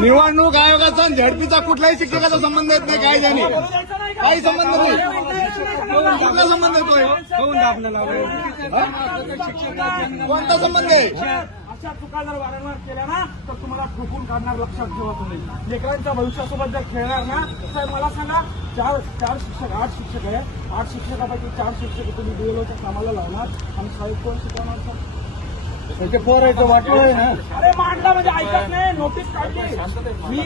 निवडणूक आयोगाचा आणि झडपीचा कुठल्याही शिक्षकाचा संबंध येत नाही. कायद्याने काही संबंध नाही. कुठला संबंध येतोय? कोणता संबंध आहे? अशा चुका जर वारंवार केल्या ना तर तुम्हाला ठोकून काढणार. लक्षात ठेवा तुम्ही. लेकरांच्या भविष्यासोबत जर खेळणार ना तर मला सांगा, चार शिक्षक 8 शिक्षक आहे. 8 शिक्षकापैकी 4 शिक्षक तुम्ही बीएलओच्या कामाला लावणार आणि शाळेत कोण शिकवणार सर? त्याचे पोरायचं वाटलं आहे ना. अरे मांडला म्हणजे ऐकत नाही. नोटीस काढली मी.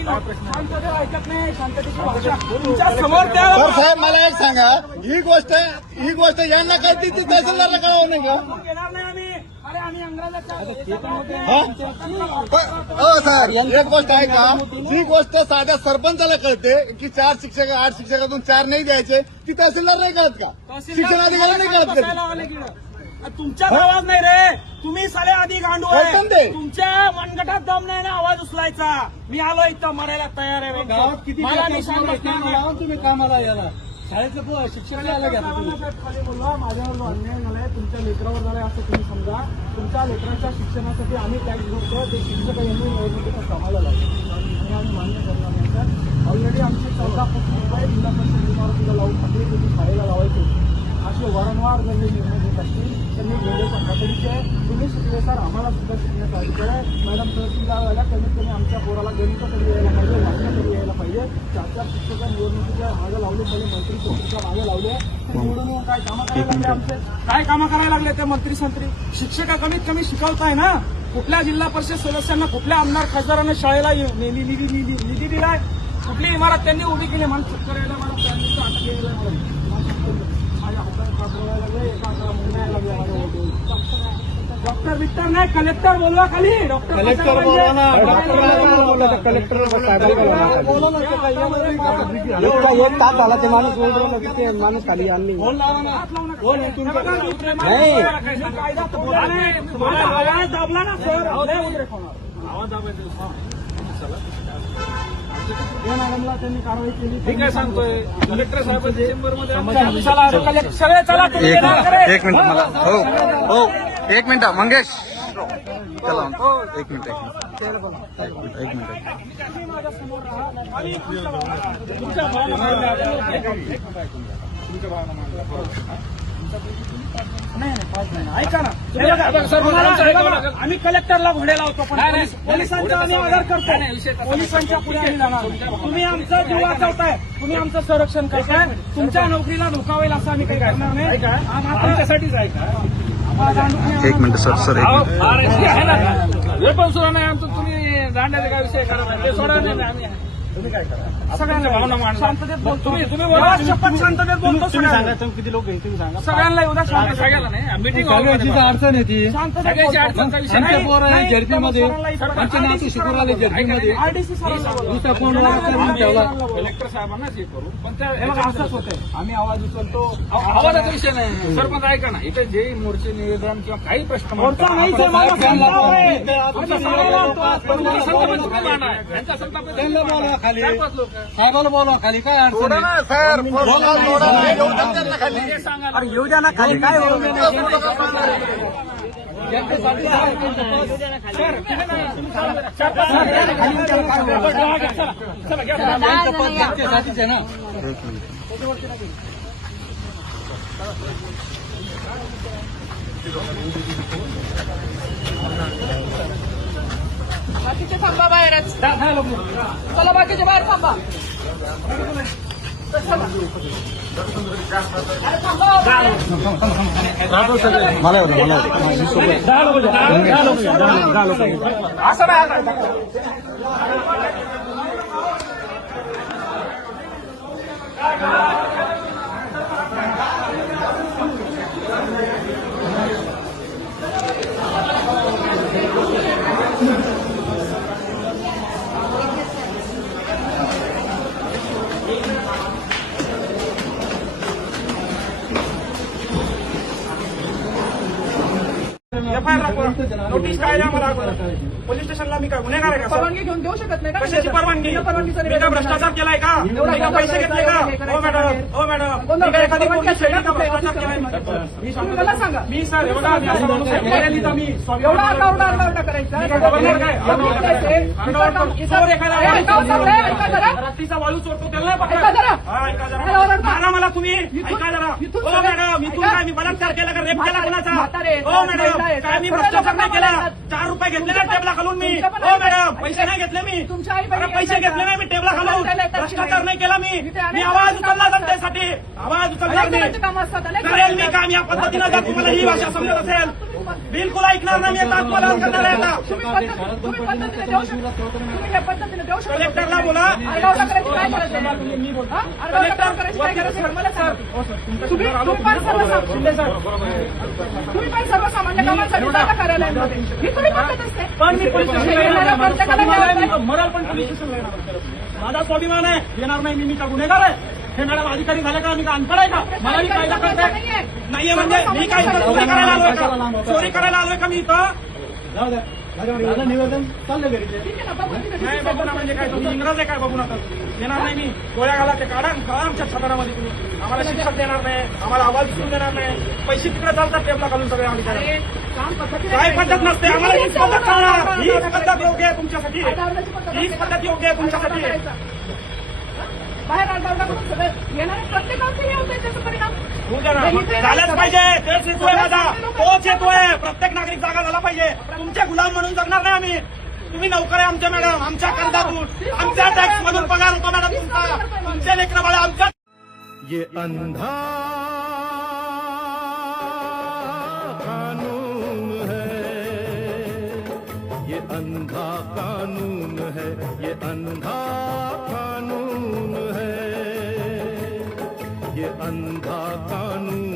शांततेत ऐकत नाही. शांततेची भाषा तुमच्या समोर त्या. तर साहेब मला एक सांगा, ही गोष्ट यांना कळते ती तहसीलदारला कळवं नाही का? घेणार नाही आम्ही. अरे आम्ही अंग्रेजाच्या सर एक गोष्ट आहे का, ही गोष्ट साध्या सरपंचाला कळते की 4 शिक्षक 8 शिक्षकातून 4 नाही द्यायचे, ती तहसीलदार नाही कळत का? शिक्षणाधिकारी नाही कळत का? तुमच्यात आवाज नाही रे. तुम्ही साले आधी गांडू आहे. कळतं ते. तुमच्या मनगटात दम नाही ना आवाज उचलायचा. मी आलो इथं मरायला तयार आहे. गावात किती मला निशाण लावा तुम्ही कामाला याला शाळेचं शिक्षणाला घ्या तुम्ही. खाली बोलला माझ्यावर जो अन्याय झालाय तुमच्या लेकरावर झालाय असं तुम्ही समजा. तुमच्या लेकराच्या शिक्षणासाठी आम्ही टॅक्स भरतो. ते शिक्षक यांनी निवडणुकीच्या कामाला लावतो आणि आम्ही मान्य करणार नाही सर. ऑलरेडी आमची 14 कोटी रुपये जिल्हा परिषद इमारतीला लावून टाकली. तुम्ही शाळेला लावायचे असे वारंवार जर निर्णय घेत असतील तर मी गेले तातडीचे. तुम्ही शिकले सर. आम्हाला सुद्धा शिकण्याचा अधिकार आहे. मॅडम तहसीलदार व्हायला कमीत कमी आमच्या पोराला गणित तरी यायला पाहिजे, वाचन तरी यायला पाहिजे. 4 शिक्षक निवडणुकीच्या मागे लावले, पहिले मंत्री चौकीच्या मागे लावले. ते निवडून येऊन काय कामं करायला लागले आमचे? काय कामं करायला लागले ते मंत्री संत्री? शिक्षका कमीत कमी शिकवताय ना. कुठल्या जिल्हा परिषद सदस्यांना, कुठल्या आमदार खासदारांना शाळेला निधी दिलाय? कुठली इमारत त्यांनी उभी केली? मला चक्कर यायला, मला त्यांनी अटक केलेला माझ्या हातात पाठवायला लागले. एका महिन्याला लागले माझ्या. डॉक्टर विक्टर नाही, कलेक्टर बोलवा खाली. कलेक्टर बोला ना. कलेक्टर एक तास झाला ते माणूस बोलतो ते माणूस खाली आणली. आवाज दाबला ना सर. आवाज दाबायचा. मॅडमला त्यांनी कारवाई केली. ठीक आहे सांगतोय. कलेक्टर साहेबांच्या चेंबरमध्ये एक मिनिट मला. हो 1 मिनिट मंगेश. चला 1 मिनिट. ऐका ना. आम्ही कलेक्टरला घोडे लावतो पण पोलिसांचा आम्ही आदर करतो. पोलिसांच्या पुढे आम्ही जाणार. तुम्ही आमचं जीव वाचवताय. तुम्ही आमचं संरक्षण करताय. तुमच्या नोकरीला धोका होईल असं आम्ही काही करणार नाही. आमच्यासाठीच आहे का? 1 मिनिट सर. हे पण सुद्धा नाही आमचं. तुम्ही दांड्याचा काय विषय करा ते सोडा नाही. आम्ही तुम्ही काय करा. सगळ्यांना भावना मान. शांततेत बोलतो. तुम्ही बोला. शपथ शांततेत बोलतो. सांगा किती लोक तुम्ही सांगा. सगळ्यांना उद्या शांत. सगळ्याला नाही. मीटिंग अडचण येते. सगळ्याची अडचणचा विषय आमच्या नाही. पोर आहे झेडपीमध्ये. आमचे नातू शिकून आले झेडपीमध्ये. आरडीसी सरांना दुसरा कोण करून ठेवला. कलेक्टर साहेबांना हे करू. पण त्या असंच होतंय. आम्ही आवाज उचलतो. आवाजाचा विषय नाही. सरपंच ऐका ना. इथे जे मोर्चे निवेदन किंवा काही प्रश्न मोर्चा नाही. खाली साहेबाला बोलवा खाली. काय अडचण आहे? सर खाली येऊ द्या ना खाली. काय साठीच आहे ना. बाकीचे थांबा बाहेरच. चला बाकीचे बाहेर थांबा. मला एफआयआर दाखवा, नोटीस काय द्या मला अगोदर. पोलीस स्टेशनला मी काय गुन्हेगार आहे का सर? परवानगी घेऊन देऊ शकत नाही का? कशाची परवानगी? बिना परवानगीचं मी काय निवेदन भ्रष्टाचार केलाय का? एवढा मी काय पैसे घेतले का? हो मॅडम, हो मॅडम, मी काय एखादी पोलीस शेळी का भ्रष्टाचार केलाय? मी तुम्ही सांगतो मला सांगा. मी सर हे बघा, मी असा माणूस आहे. बोलेल इथं मी एवढा आरडाओरडा करायचा. मी काय गव्हर्नर काय? चोर एखादा रात्रीचा वाळू चोरतो त्याला नाही ऐका जरा. पकडा. हा, ऐका मला जरा. ओरडता. मारा मला तुम्ही. ऐका जरा. इथून हो मॅडम, इथून ऐका. काय मी बलात्कार केला का? रेप केला कोणाचा? म्हातारे, हो मॅडम, महिला आहेत. काय मी थोड्या भ्रष्टाचार नाही केला. लोकांना 4 रुपये घेतले ना टेबला खालून मी. तुमच्या पण हो ऐका. मॅडम, पैसे नाही घेतले मी. तुमच्या आई बहिणी अरे पैसे येतात घेतले का? नाही मी टेबला खालून. तुमच्या येतात की भ्रष्टाचार नाही? नाही केला मी. इथे अनेक मी आवाज लोकांचं उचलला काम असतं. जनतेसाठी. आवाज उचलणार मी. अनेक कामं असतात, अनेक करेल मी कामं काम या पद्धतीनं जर तुम्हाला ही भाषा समजत असेल. बिलकुल ऐकणार नाही मी. आता आत्मदान करणार आहे आता. तुम्ही पद्धतीने देऊ शकता. तुम्ही या पद्धतीने देऊ शकता. कलेक्टरला बोला. आरडाओरडा करायची काय गरज आहे? हा? आरडाओरडा करायची काय गरज आहे? मला सांगा. तुम्ही पण सर्वसामान्य कामांसाठी जाता कार्यालयामध्ये. ही थोडी पद्धत असते. पण मी पोलीस स्टेशनला येणाऱ्या प्रत्येकाला न्याय पाहिजे. मराल पण पोलीस स्टेशनला येणार आहे. माझा स्वाभिमान आहे. येणार नाही मी का गुन्हेगार आहे? हे मॅडम अधिकारी झाले का? मी का अनपड आहे का? मला मी कायदा करताय नाहीये म्हणजे मी काय चोरी करायला आलोय का? चोरी करायला आलोय का मी इथं? जाऊ द्या. माझं निवेदन चाललं घरी ते. ठीक आहे ना, बघू तिथे. नाही बघू ना म्हणजे काय तुम्ही इंग्रज आहे काय बघू नका. येणार नाही मी. गोळ्या घाला ते काढा आमच्या सदनामध्ये तुम्ही. आम्हाला शिक्षक देणार नाही, आम्हाला आवाज उचलून देणार नाही. पैसे तिकडे चालतात टेबला घालून सगळे अधिकारी. अरे, काम पद्धतीने काय पद्धत नसते आम्हाला हीच पद्धत कळणार. हीच पद्धत योग्य आहे तुमच्यासाठी. आरडाओरडाची पद्धत हीच असते. पद्धत योग्य आहे तुमच्यासाठी. बाहेर आरडाओरडा करून सगळं येणाऱ्या प्रत्येकाचे हे होतंय त्याचा परिणाम. होऊ द्या ना. झालंच पाहिजे. तेच हेतू आहे माझा. तोच हेतू आहे. प्रत्येक नागरिक जागा झाला पाहिजे. तुमचे गुलाम म्हणून जगणार नाही आम्ही. तुम्ही नौकर आहे आमच्या मॅडम. आमच्या कर्जातून आमच्या टॅक्स मधून पगार होतो मॅडम तुमचा. तुमचे लेकरं बाळं आमच्या. ये अंधा कानून है, ये अंधा कानून है, ये अंधा कानून है, ये अंधा कानून